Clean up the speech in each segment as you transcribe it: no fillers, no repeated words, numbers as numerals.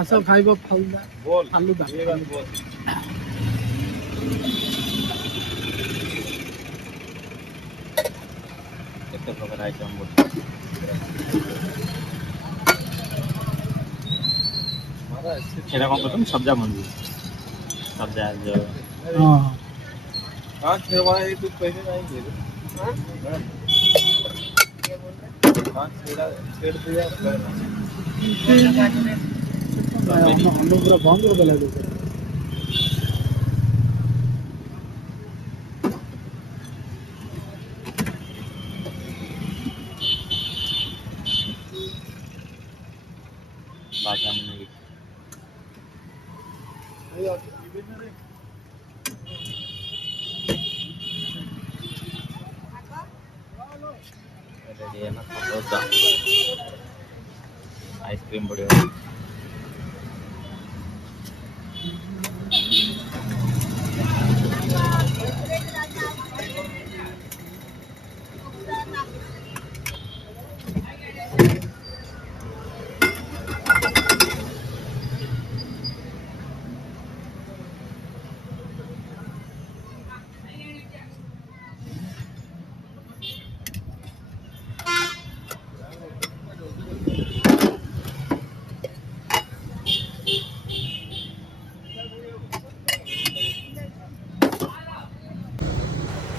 ଆସ ଖାଇବ ଫାଲୁଦା ଫାଲୁଦା କେତେ ପ୍ରକାର ଆଇଟମ୍ ସେଟା କଣ କରୁଛନ୍ତି ସବ୍ଜା ମଞ୍ଜି ସବ୍ଜା ଯୋଉ हाँ खेवा है कुछ पैसे नहीं दे रहे हाँ छेड़ दिया पूरा बंद कर देला बादाम मिल्क रेडी है ना समोसा आइसक्रीम बढ़िया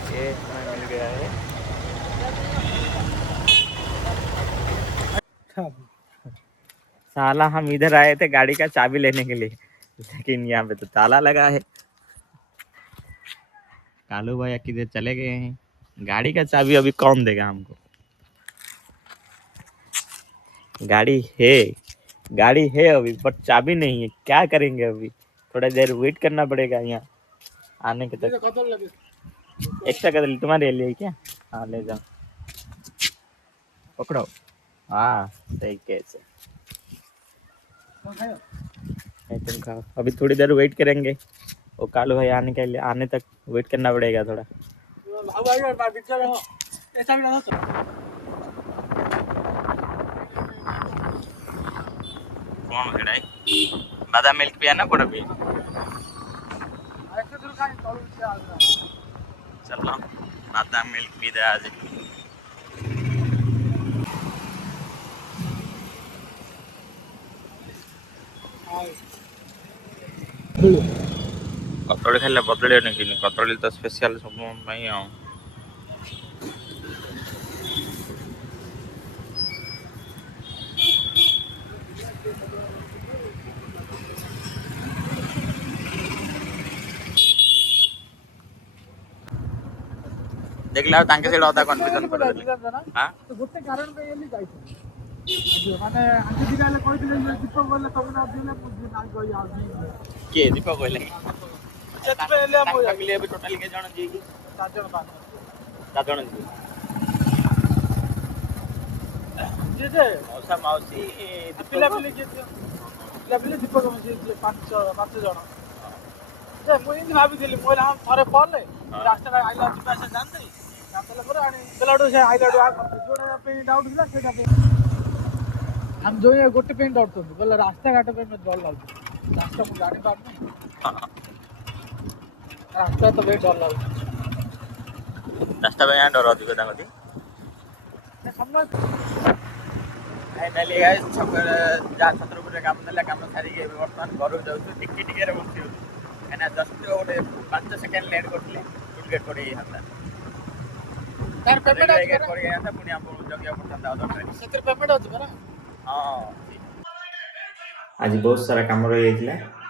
ये हमें मिल गया है साला हम इधर आए थे गाड़ी का चाबी लेने के लिए लेकिन यहाँ पे तो ताला लगा है कालू भैया किधर चले गए हैं गाड़ी का चाबी अभी कौन देगा हमको गाड़ी है अभी पर चाबी नहीं है क्या करेंगे अभी थोड़ा देर वेट करना पड़ेगा यहाँ आने के तक एक्स्ट्रा कर तुम्हारे लिए क्या हाँ ले जाओ पकड़ो हाँ सही कैसे तुम खाओ अभी थोड़ी देर वेट करेंगे वो कालू भाई आने के लिए आने तक वेट करना पड़ेगा थोड़ा कौन है बादाम मिल्क पिया ना पड़ा भी चलो बादाम मिल्क पी दे आज कतड़ी खाइले बदलियोनी कि कतड़ी तो स्पेशल सब देखला तांके सेडा होता कन्फ्यूजन कर हां तो गोटे कारण पे एली जाई माने आंटी दिगाले कोइ दिले दीपक बोले तब ना दिले मुझे ना कोई याद नहीं के दीपक बोले जत पे एले हम फैमिली अभी टोटल के जण जी 7 जण 7 जण जी जे मौसा मौसी पिला पिली जे पिला पिली दीपक मुझे 5 जण जे मुई इन भाबी दिली मोला हम थरे पड़ले रास्ता आइला दिपासा जानते जानतले पर आनी बेलाडो से आइलाडो आ जोडा पे डाउट दिला सेटा पे हम जो ये गोटे पे डाउट तो बोला रास्ता घाट पे मैं डर लागू रास्ता मु जानि पार नहीं रास्ता तो बे डर लागू रास्ता पे यहाँ डर अधिक दामती समझ फाइनली गाइस जहाँ छत्रपुर काम देला काम सारी बर्तमान घर जाऊँ टिके टिके बसी कहना जस्ट गोटे 5 सेकेंड लेट करते टोल गेट पड़े हाता तार पेमेंट गेट पड़े हाता पुणी हम जगिया पड़ता अदर ट्रेन सेतर पेमेंट होत बरा हां आज बहुत सारा काम रही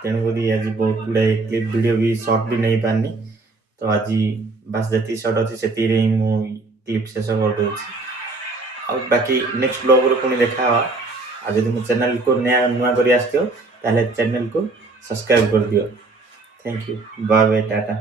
तेणुक आज बहुत गुड़ाए क्लिप वीडियो भी शॉर्ट भी नहीं पानी तो आज बस जी शॉर्ट अच्छी से क्लिप शेष कर दूँ बाकी नेक्स्ट ब्लॉग पुणी देखा आज जब मो चैनल को नया नुआ कर चैनल को सब्सक्राइब कर दियो thank you bye bye Tata.